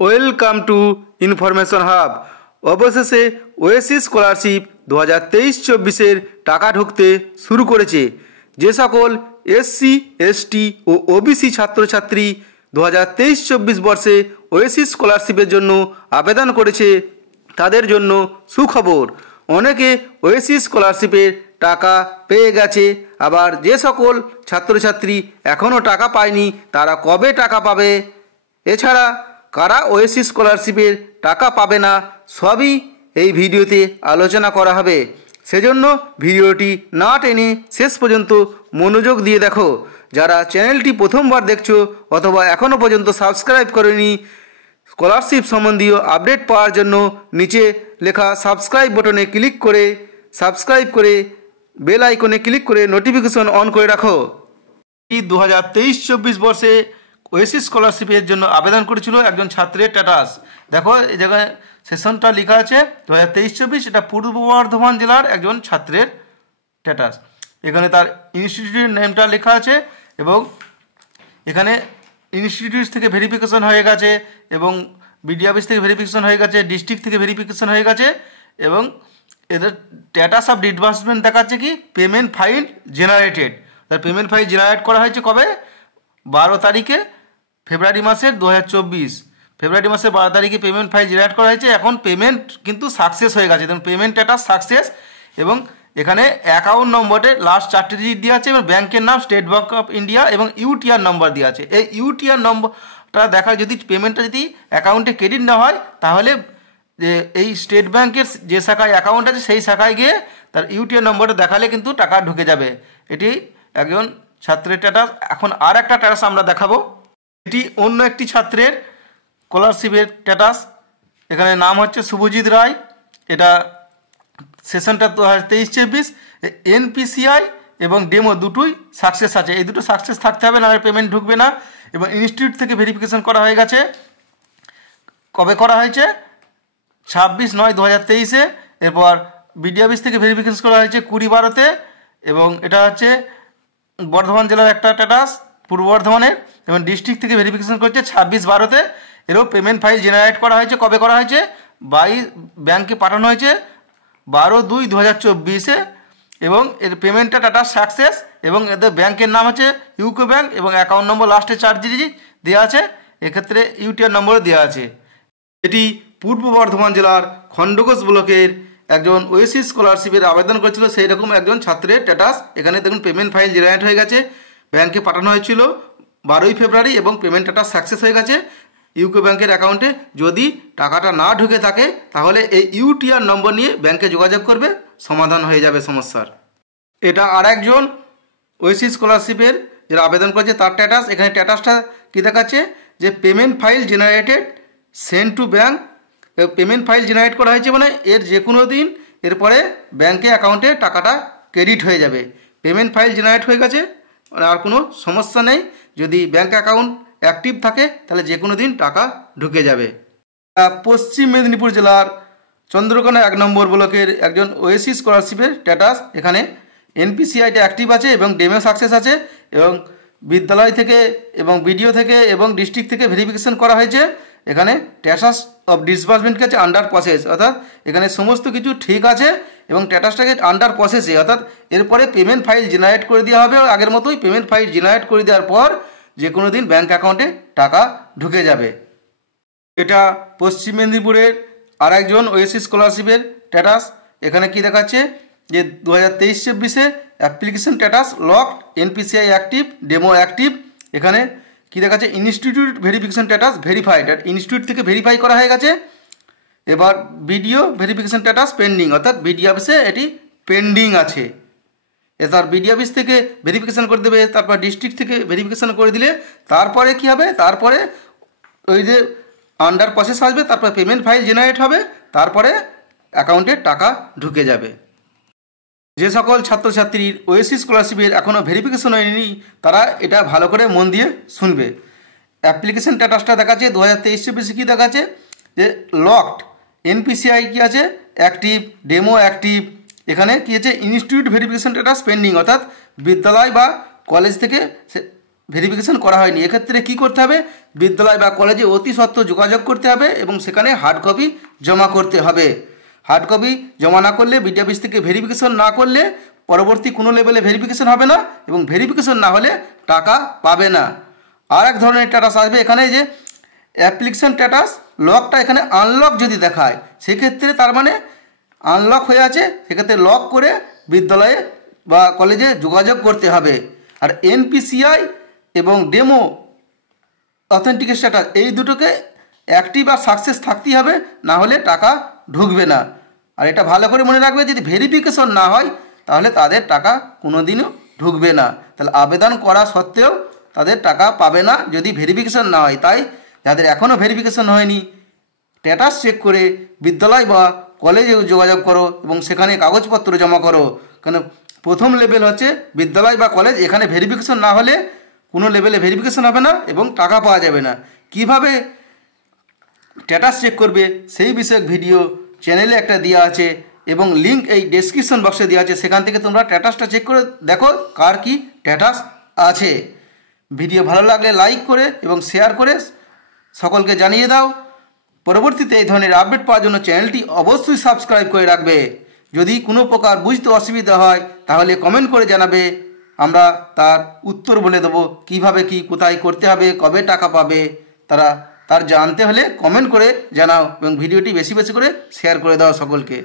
Welcome to information hub. অবশেষে Oasis scholarship 2023-24 টাকা ঢুকতে শুরু করেছে। যে সকল এসসি, এসটি ও ওবিসি ছাত্রছাত্রী 2023-24 বর্ষে ওয়েসিস স্কলারশিপের জন্য আবেদন করেছে তাদের জন্য সুখবর। অনেকে ওয়েসিস স্কলারশিপের টাকা পেয়ে গেছে, আবার যে সকল ছাত্রছাত্রী এখনও টাকা পায়নি তারা কবে টাকা পাবে, এছাড়া কারা ওয়েসিস স্কলারশিপের টাকা পাবে না, সবই এই ভিডিওতে আলোচনা করা হবে। সেজন্য ভিডিওটি না টেনে শেষ পর্যন্ত মনোযোগ দিয়ে দেখো। যারা চ্যানেলটি প্রথমবার দেখছো অথবা এখনও পর্যন্ত সাবস্ক্রাইব করেনি, স্কলারশিপ সম্বন্ধীয় আপডেট পাওয়ার জন্য নিচে লেখা সাবস্ক্রাইব বাটনে ক্লিক করে সাবস্ক্রাইব করে বেল আইকনে ক্লিক করে নোটিফিকেশন অন করে রাখো। 2023-24 বর্ষে ওয়েসিস স্কলারশিপের জন্য আবেদন করেছিল একজন ছাত্রের স্ট্যাটাস। দেখো এই জায়গায় সেশনটা লেখা আছে 2023-24, এটা পূর্ব বর্ধমান জেলার একজন ছাত্রের স্ট্যাটাস। এখানে তার ইনস্টিটিউটের নেমটা লেখা আছে এবং এখানে ইনস্টিটিউট থেকে ভেরিফিকেশন হয়ে গেছে এবং বিডি অফিস থেকে ভেরিফিকেশন হয়ে গেছে, ডিস্ট্রিক্ট থেকে ভেরিফিকেশন হয়ে গেছে এবং এদের স্ট্যাটাস অফ ডিসবার্সমেন্ট দেখাচ্ছে কি পেমেন্ট ফাইল জেনারেটেড। তার পেমেন্ট ফাইল জেনারেট করা হয়েছে কবে? 12 তারিখে ফেব্রুয়ারি মাসের 2024। ফেব্রুয়ারি মাসের 12 তারিখে পেমেন্ট ফাইল জেনারেট করা হয়েছে। এখন পেমেন্ট কিন্তু সাকসেস হয়ে গেছে, এবং পেমেন্ট স্ট্যাটাস সাকসেস। এবং এখানে অ্যাকাউন্ট নম্বরের লাস্ট 4টে ডিজিট দেওয়া আছে এবং ব্যাংকের নাম স্টেট ব্যাঙ্ক অফ ইন্ডিয়া এবং ইউটিআর নম্বর দেওয়া আছে। এই ইউটিআর নম্বরটা দেখা, যদি পেমেন্টটা যদি অ্যাকাউন্টে ক্রেডিট না হয় তাহলে যে এই স্টেট ব্যাংকের যে শাখায় অ্যাকাউন্ট আছে সেই শাখায় গিয়ে তার ইউটিআর নম্বরটা দেখালে কিন্তু টাকা ঢুকে যাবে। এটি একজন ছাত্রের স্ট্যাটাস। এখন আর একটা স্ট্যাটাস আমরা দেখাবো, এটি অন্য একটি ছাত্রের স্কলারশিপের স্ট্যাটাস। এখানে নাম হচ্ছে শুভজিৎ রায়। এটা সেশনটা 2023-24 এনপিসিআই এবং ডেমো দুটোই সাকসেস আছে। এই দুটো সাকসেস থাকতে হবে, নাহলে পেমেন্ট ঢুকবে না। এবং ইনস্টিটিউট থেকে ভেরিফিকেশন করা হয়ে গেছে। কবে করা হয়েছে? 26/9/2023-এ। এরপর বিডি অফিস থেকে ভেরিফিকেশন করা হয়েছে 20/12-তে। এবং এটা হচ্ছে বর্ধমান জেলার একটা স্ট্যাটাস, পূর্ব বর্ধমানের। এবং ডিস্ট্রিক্ট থেকে ভেরিফিকেশন করছে 26/12-তে। এরও পেমেন্ট ফাইল জেনারেট করা হয়েছে। কবে করা হয়েছে? ব্যাংকে পাঠানো হয়েছে 12/2/2024-এ। এবং এর পেমেন্টটা স্ট্যাটাস সাকসেস এবং এদের ব্যাংকের নাম হচ্ছে ইউকো ব্যাংক এবং অ্যাকাউন্ট নম্বর লাস্টে 4 ডিজিট দেওয়া আছে। এক্ষেত্রে ইউটিআর নম্বরও দেওয়া আছে। এটি পূর্ব বর্ধমান জেলার খণ্ডঘোষ ব্লকের একজন ওয়েসিস স্কলারশিপের আবেদন করেছিল, সেই রকম একজন ছাত্রের স্ট্যাটাস। এখানে দেখুন পেমেন্ট ফাইল জেনারেট হয়ে গেছে, ব্যাংকে পাঠানো হয়েছিল 12 ফেব্রুয়ারি এবং পেমেন্ট স্ট্যাটাস সাকসেস হয়ে গেছে ইউকো ব্যাংকের অ্যাকাউন্টে। যদি টাকাটা না ঢুকে থাকে তাহলে এই ইউটিআর নম্বর নিয়ে ব্যাংকে যোগাযোগ করবে, সমাধান হয়ে যাবে সমস্যার। এটা আর একজন ওয়েসিস স্কলারশিপের যারা আবেদন করেছে তার স্ট্যাটাস। এখানে স্ট্যাটাসটা কী দেখাচ্ছে যে payment file generated send to bank. Payment file generate করা হয়েছে মানে এর যে কোনো দিন এরপরে ব্যাংকে অ্যাকাউন্টে টাকাটা ক্রেডিট হয়ে যাবে। পেমেন্ট ফাইল জেনারেট হয়ে গেছে মানে আর কোনো সমস্যা নেই। যদি ব্যাংক অ্যাকাউন্ট অ্যাক্টিভ থাকে তাহলে যে কোনো দিন টাকা ঢুকে যাবে। পশ্চিম মেদিনীপুর জেলার চন্দ্রকোনা 1 নম্বর ব্লকের একজন ওয়েসিস স্কলারশিপের স্ট্যাটাস। এখানে এনপিসিআইটা অ্যাক্টিভ আছে এবং ডেমো সাকসেস আছে এবং বিদ্যালয় থেকে এবং বিডিও থেকে এবং ডিস্ট্রিক্ট থেকে ভেরিফিকেশন করা হয়েছে। এখানে স্ট্যাটাস অফ ডিসবার্সমেন্ট আছে আন্ডার প্রসেস, অর্থাৎ এখানে সমস্ত কিছু ঠিক আছে এবং স্ট্যাটাসটাকে আন্ডার প্রসেসে, অর্থাৎ এরপরে পেমেন্ট ফাইল জেনারেট করে দেওয়া হবে। আগের মতোই পেমেন্ট ফাইল জেনারেট করে দেওয়ার পর যে কোনো দিন ব্যাঙ্ক অ্যাকাউন্টে টাকা ঢুকে যাবে। এটা পশ্চিম মেদিনীপুরের আর একজন ওয়েসিস স্কলারশিপের স্ট্যাটাস। এখানে কি দেখাচ্ছে যে 2023-24-এ application status locked, NPCI active, demo active. এখানে কি দেখাচ্ছে institute verification status verified, institute থেকে ভেরিফাই করা হয়ে গেছে। এবার বিডিও ভেরিফিকেশন স্ট্যাটাস পেন্ডিং, অর্থাৎ বিডি অফিসে এটি পেন্ডিং আছে। এবার বিডি অফিস থেকে ভেরিফিকেশান করে দেবে, তারপর ডিস্ট্রিক্ট থেকে ভেরিফিকেশান করে দিলে তারপরে কি হবে, তারপরে ওই যে আন্ডার প্রসেস আসবে, তারপর পেমেন্ট ফাইল জেনারেট হবে, তারপরে অ্যাকাউন্টে টাকা ঢুকে যাবে। যে সকল ছাত্রছাত্রীর ওয়েসিস স্কলারশিপের এখনও ভেরিফিকেশন হয়নি তারা এটা ভালো করে মন দিয়ে শুনবে। অ্যাপ্লিকেশন স্ট্যাটাসটা দেখাচ্ছে 2023-24 কী দেখাচ্ছে যে লকড, এনপিসিআই কী আছে অ্যাক্টিভ, ডেমো অ্যাক্টিভ। এখানে কী আছে ইনস্টিটিউট ভেরিফিকেশন স্ট্যাটাস পেন্ডিং, অর্থাৎ বিদ্যালয় বা কলেজ থেকে ভেরিফিকেশন করা হয়নি। এক্ষেত্রে কি করতে হবে, বিদ্যালয় বা কলেজে অতি সত্ত্বর যোগাযোগ করতে হবে এবং সেখানে হার্ড কপি জমা করতে হবে। হার্ড কপি জমা না করলে বিডি অফিস থেকে ভেরিফিকেশন না করলে পরবর্তী কোনো লেভেলে ভেরিফিকেশন হবে না এবং ভেরিফিকেশন না হলে টাকা পাবে না। আর এক ধরনের স্ট্যাটাস আসবে এখানে, যে অ্যাপ্লিকেশন স্ট্যাটাস লকটা এখানে আনলক যদি দেখায় সেক্ষেত্রে তার মানে আনলক হয়ে আছে, সেক্ষেত্রে লক করে বিদ্যালয়ে বা কলেজে যোগাযোগ করতে হবে। আর এনপিসিআই এবং ডেমো অথেন্টিকেট স্ট্যাটাস এই দুটোকে অ্যাক্টিভ আর সাকসেস থাকতেই হবে, না হলে টাকা ঢুকবে না। আর এটা ভালো করে মনে রাখবে, যদি ভেরিফিকেশন না হয় তাহলে তাদের টাকা কোনো দিনও ঢুকবে না। তাহলে আবেদন করা সত্ত্বেও তাদের টাকা পাবে না যদি ভেরিফিকেশন না হয়। তাই যাদের এখনও ভেরিফিকেশন হয়নি, স্ট্যাটাস চেক করে বিদ্যালয় বা কলেজে যোগাযোগ করো এবং সেখানে কাগজপত্র জমা করো। কেন প্রথম লেভেল হচ্ছে বিদ্যালয় বা কলেজ, এখানে ভেরিফিকেশন না হলে কোনো লেভেলে ভেরিফিকেশন হবে না এবং টাকা পাওয়া যাবে না। কিভাবে স্ট্যাটাস চেক করবে সেই বিষয়ক ভিডিও চ্যানেলে একটা দেওয়া আছে এবং লিঙ্ক এই ডেসক্রিপশন বক্সে দেওয়া আছে, সেখান থেকে তোমরা স্ট্যাটাসটা চেক করে দেখো কার কি স্ট্যাটাস আছে। ভিডিও ভালো লাগলে লাইক করে এবং শেয়ার করে সকলকে জানিয়ে দাও। পরবর্তীতে এই ধরনের আপডেট পাওয়ার জন্য চ্যানেলটি অবশ্যই সাবস্ক্রাইব করে রাখবে। যদি কোনো প্রকার বুঝতে অসুবিধা হয় তাহলে কমেন্ট করে জানাবে, আমরা তার উত্তর বলে দেবো। কিভাবে কি কোথায় করতে হবে, কবে টাকা পাবে তার জানতে হলে কমেন্ট করে জানাও এবং ভিডিওটি বেশি বেশি করে শেয়ার করে দাও সকলকে।